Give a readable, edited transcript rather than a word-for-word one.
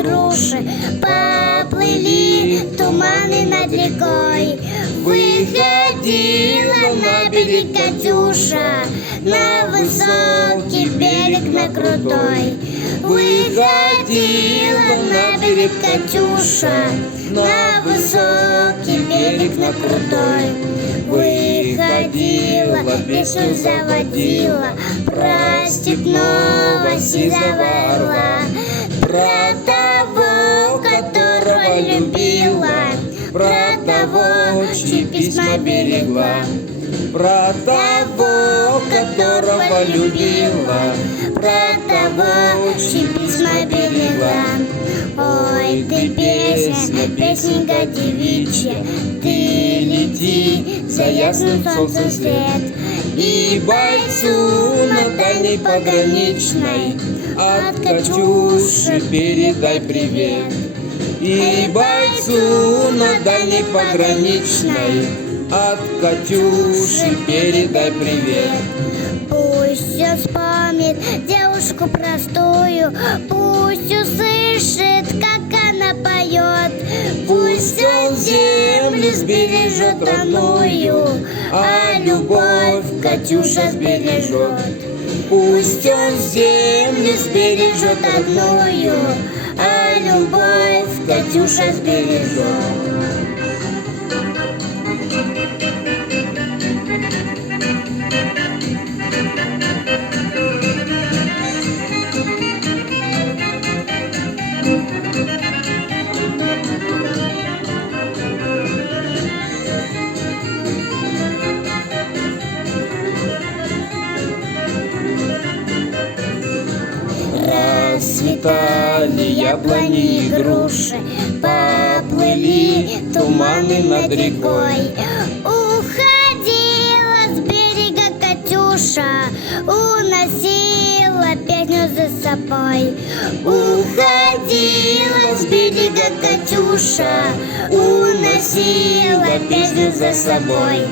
груши, поплыли туманы над рекой. Выходила на берег Катюша, на высокий берег, на крутой. Выходила на берег Катюша, на высокий берег, на крутой. Выходила, песню заводила про степного сизого орла, про того, которого любила, про того, чьи письма берегла, про того, которого любила, про того, чьи письма берегла. Ой, ты песня, песенка девичья, ты лети за ясным солнцем свет, и бойцу на дальней пограничной от Катюши передай привет. И бойцу на дальней пограничной от Катюши передай привет. Пусть все вспомнит девушку простую, пусть услышит, как она поет. Пусть он землю сбережет родную, а любовь Катюша сбережет. Пусть он землю сбережет родную, а любовь Катюша сбережет. Расцветали яблони и груши, поплыли туманы над рекой. Уходила с берега Катюша, уносила песню за собой. Уходила с берега Катюша, уносила песню за собой.